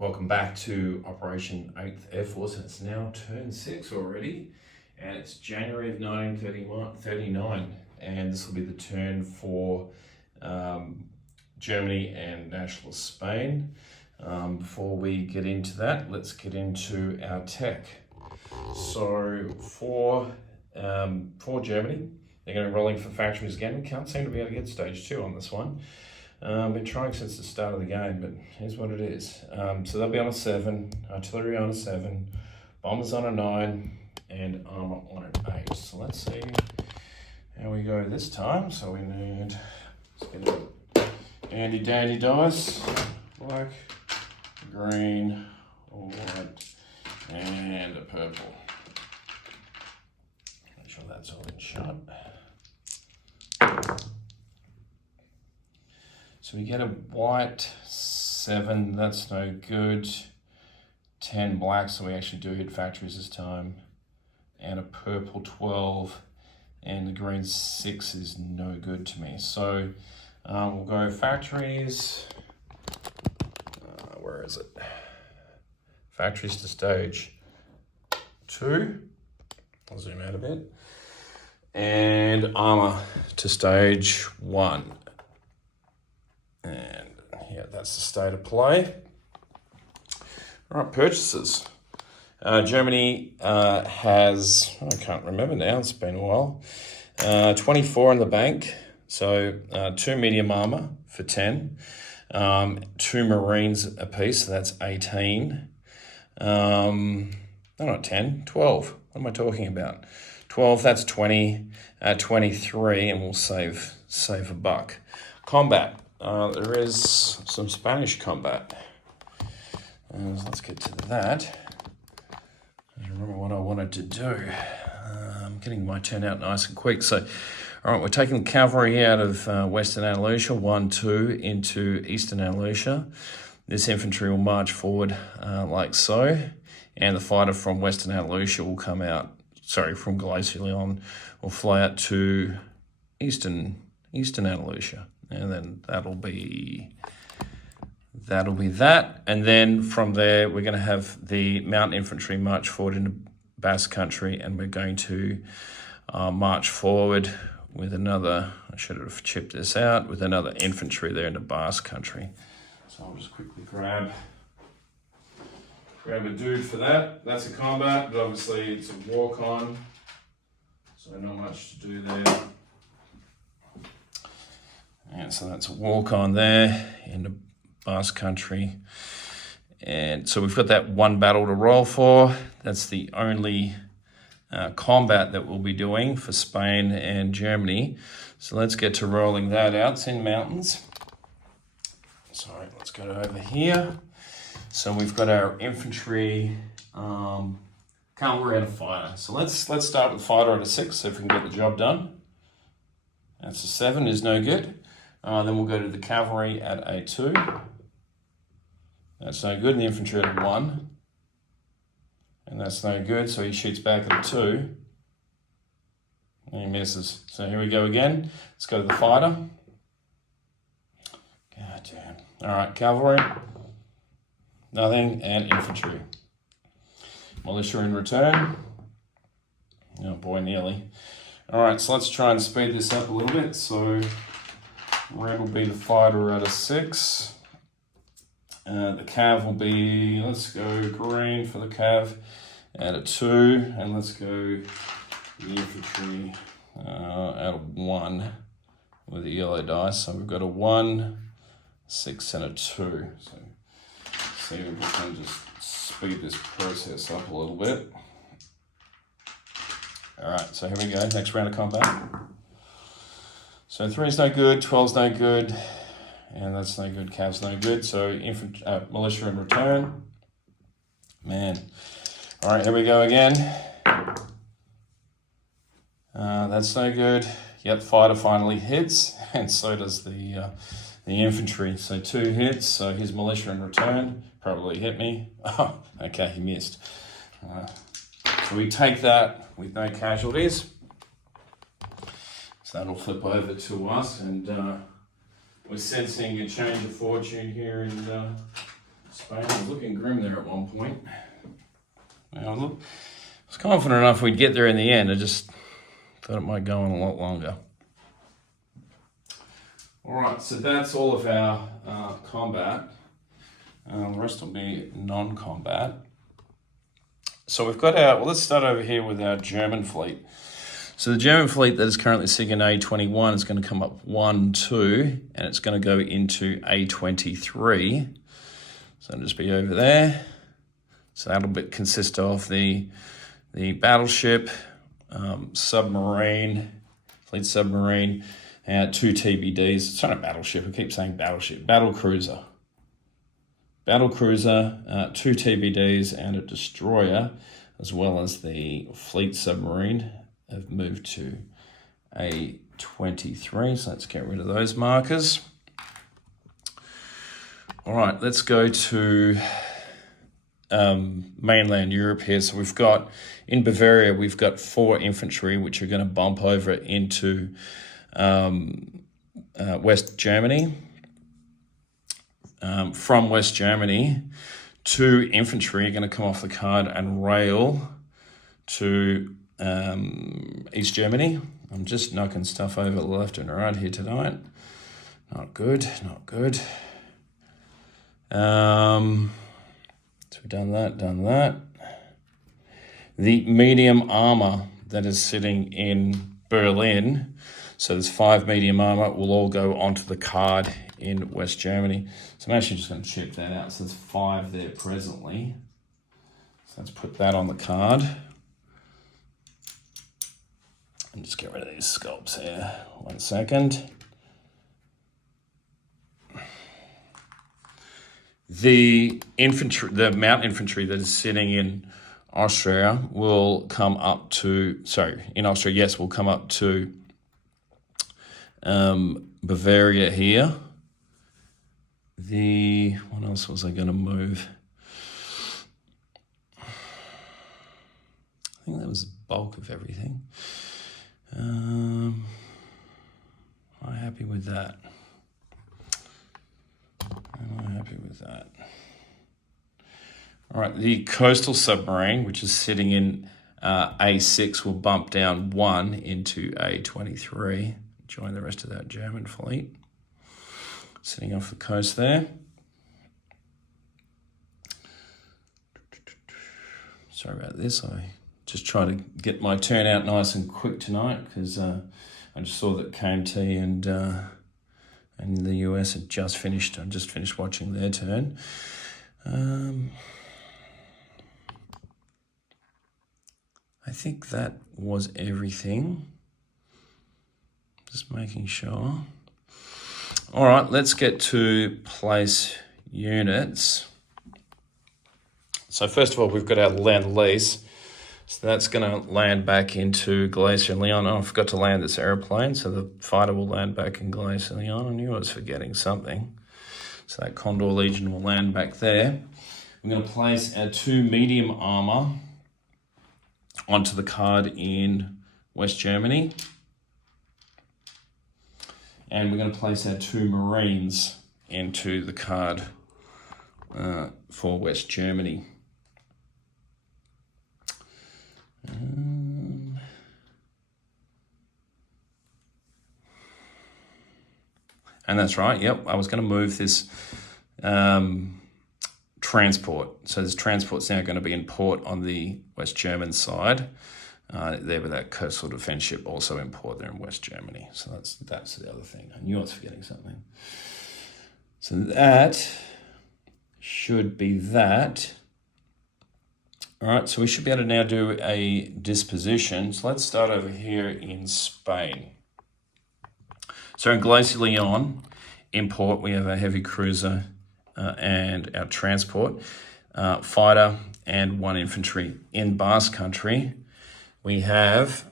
Welcome back to Operation 8th Air Force, and it's now turn 6 already, and it's January of 1939, and this will be the turn for Germany and nationalist Spain. Before we get into that, let's get into our tech. So for Germany, they're going to be rolling for factories again. We can't seem to be able to get stage 2 on this one. Been trying since the start of the game, but here's what it is. So they'll be on a 7, artillery on a 7, bombers on a 9, and armor on an 8. So let's see how we go this time. So we need, let's get a handy dandy dice, black, green, white, and a purple. Make sure that's all in shot. So we get a white 7, that's no good. 10 black, so we actually do hit factories this time. And a purple 12, and the green 6 is no good to me. So we'll go factories. Where is it? Factories to stage 2. I'll zoom out a bit. And armor to stage 1. And yeah, that's the state of play. All right, purchases. Germany has, I can't remember now, it's been a while, 24 in the bank. So 2 medium armor for 10, 2 Marines a piece, so that's 18. No, not 10, 12. What am I talking about? 12, that's 20, 23, and we'll save a buck. Combat. There is some Spanish combat. Let's get to that. I remember what I wanted to do. I'm getting my turn out nice and quick. So, all right, we're taking the cavalry out of Western Andalusia, 1, 2, into Eastern Andalusia. This infantry will march forward like so, and the fighter from Western Andalusia will come out, from Galicia Leon, will fly out to Eastern Andalusia. And then that'll be that. And then from there, we're going to have the mountain infantry march forward into Basque Country, and we're going to march forward with another, I should have chipped this out, with another infantry there into Basque Country. So I'll just quickly grab a dude for that. That's a combat, but obviously it's a walk-on, so not much to do there. And so that's a walk-on there into Basque Country. And so we've got that one battle to roll for. That's the only combat that we'll be doing for Spain and Germany. So let's get to rolling that out. It's in mountains. Sorry, let's go over here. So we've got our infantry, cavalry and a fighter. So let's start with fighter at a 6, so if we can get the job done. That's a 7, is no good. Then we'll go to the cavalry at a 2. That's no good. And the infantry at a 1. And that's no good. So he shoots back at a 2. And he misses. So here we go again. Let's go to the fighter. God damn. All right, cavalry. Nothing. And infantry. Militia in return. Oh boy, nearly. All right, so let's try and speed this up a little bit. So red will be the fighter at a 6. The cav will be, let's go green for the cav at a 2. And let's go the infantry at a 1 with the yellow dice. So we've got a 1, 6, and a 2. So see if we can just speed this process up a little bit. All right, so here we go, next round of combat. So 3 is no good, 12 is no good, and that's no good, cav's no good. So militia in return. Man. All right, here we go again. That's no good. Yep, fighter finally hits, and so does the infantry. So 2 hits, so his militia in return. Probably hit me. Oh, okay, he missed. So we take that with no casualties. So that'll flip over to us, and we're sensing a change of fortune here in Spain was looking grim there at one point. I was confident enough we'd get there in the end. I just thought it might go on a lot longer. All right, so that's all of our combat. The rest will be non-combat. So we've got let's start over here with our German fleet. So the German fleet that is currently sitting in A21 is going to come up 1, 2, and it's going to go into A23. So it'll just be over there. So that'll consist of the battleship, submarine, fleet submarine, 2 TBDs. It's not a battleship, I keep saying battleship. Battle cruiser. 2 TBDs and a destroyer, as well as the fleet submarine, have moved to A23. So let's get rid of those markers. All right, let's go to mainland Europe here. So we've got, in Bavaria, we've got 4 infantry, which are going to bump over into West Germany. From West Germany, 2 infantry are going to come off the card and rail to East Germany. I'm just knocking stuff over left and right here tonight. Not good, not good. So we've done that. The medium armor that is sitting in Berlin, so there's 5 medium armor, will all go onto the card in West Germany. So I'm actually just going to check that out. So there's 5 there presently. So let's put that on the card. And just get rid of these sculpts here. 1 second. The infantry, the mountain infantry that is sitting in Austria will come up to, will come up to Bavaria here. What else was I going to move? I think that was the bulk of everything. Am I happy with that? All right, the coastal submarine, which is sitting in A6, will bump down 1 into A23, join the rest of that German fleet, sitting off the coast there. Sorry about this. I just try to get my turn out nice and quick tonight because I just saw that KMT and the US had just finished. I just finished watching their turn. I think that was everything. Just making sure. All right, let's get to place units. So first of all, we've got our land lease. So that's going to land back into Glacier Leon. Oh, I forgot to land this airplane, so the fighter will land back in Glacier Leon. I knew I was forgetting something. So that Condor Legion will land back there. We're going to place our 2 medium armor onto the card in West Germany. And we're going to place our 2 Marines into the card for West Germany. And that's right, yep, I was going to move this transport. So this transport's now going to be in port on the West German side. There with that coastal defense ship also in port there in West Germany. So that's the other thing. I knew I was forgetting something. So that should be that. All right, so we should be able to now do a disposition. So let's start over here in Spain. So in Glacier Leon, in port, we have our heavy cruiser and our transport, fighter and 1 infantry. In Basque Country, we have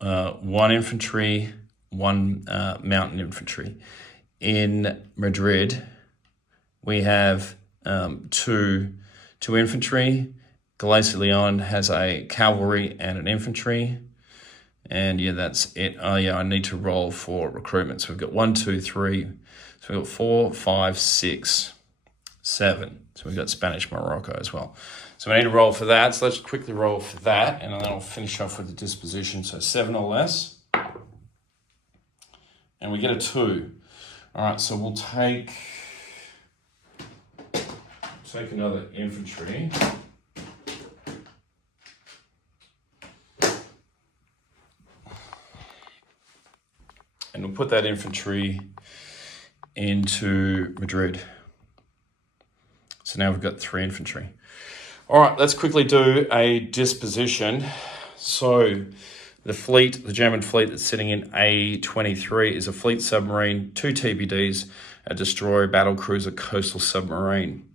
1 infantry, 1 mountain infantry. In Madrid, we have 2 infantry. Glacier Leon has a cavalry and an infantry. And yeah, that's it. Oh yeah, I need to roll for recruitment. So we've got 1, 2, 3. So we've got 4, 5, 6. 7. So we've got Spanish Morocco as well. So we need to roll for that. So let's quickly roll for that, and then I'll finish off with the disposition. So 7 or less. And we get a 2. All right, so we'll take another infantry. And we'll put that infantry into Madrid. So now we've got 3 infantry. All right, let's quickly do a disposition. So the fleet, the German fleet that's sitting in A23 is a fleet submarine, 2 TBDs, a destroyer, battle cruiser, coastal submarine.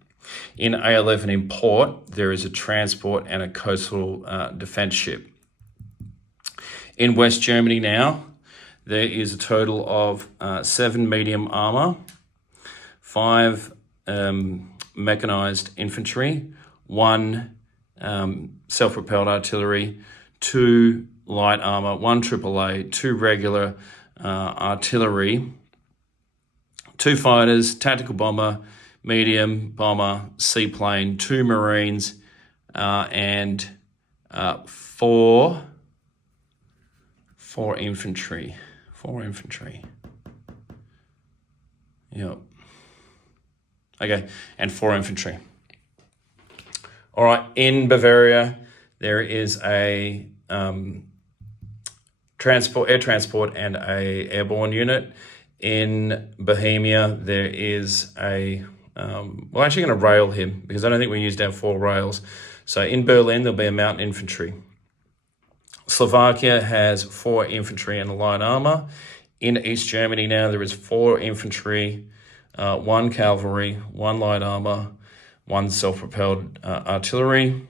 In A11 in port, there is a transport and a coastal defense ship. In West Germany now, there is a total of 7 medium armor, 5 mechanized infantry, 1 self-propelled artillery, 2 light armor, 1 AAA, 2 regular artillery, 2 fighters, tactical bomber, medium bomber, seaplane, 2 marines, and 4 infantry. 4 infantry. Yep. Okay, and 4 infantry. All right, in Bavaria, there is a air transport and a airborne unit. In Bohemia, there is a, we're actually going to rail him because I don't think we used our 4 rails. So in Berlin, there'll be a mountain infantry. Slovakia has 4 infantry and a light armor. In East Germany now, there is 4 infantry, 1 cavalry, 1 light armor, 1 self-propelled artillery.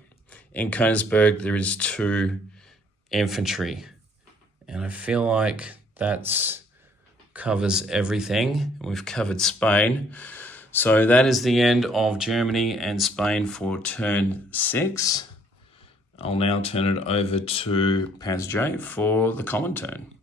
In Königsberg, there is 2 infantry. And I feel like that's covers everything. We've covered Spain. So that is the end of Germany and Spain for turn 6. I'll now turn it over to Paz J for the common turn.